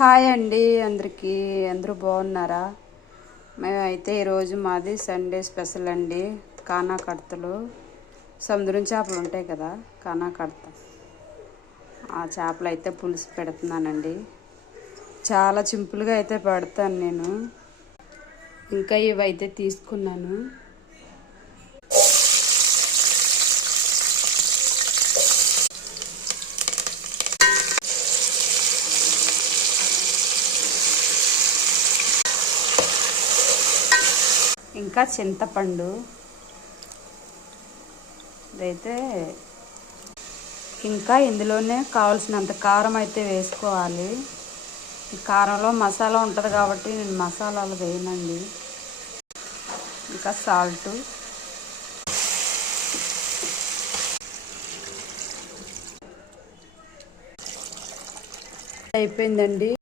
Hi అండి అందరికీ. అందరూ బాగున్నారా? మేమైతే ఈరోజు మాది సండే స్పెషల్ అండి. కానా కడతలు, సముద్రం చేపలు ఉంటాయి కదా, కానా కడత, ఆ చేపలు అయితే పులుసు పెడుతున్నానండి. చాలా సింపుల్గా అయితే పెడతాను నేను. ఇంకా ఇవైతే తీసుకున్నాను. ఇంకా చింతపండు, ఇదైతే ఇంకా ఇందులోనే కావాల్సినంత కారం అయితే వేసుకోవాలి. ఈ కారంలో మసాలా ఉంటుంది కాబట్టి నేను మసాలాలు వేయనండి. ఇంకా సాల్ట్, అయిపోయిందండి.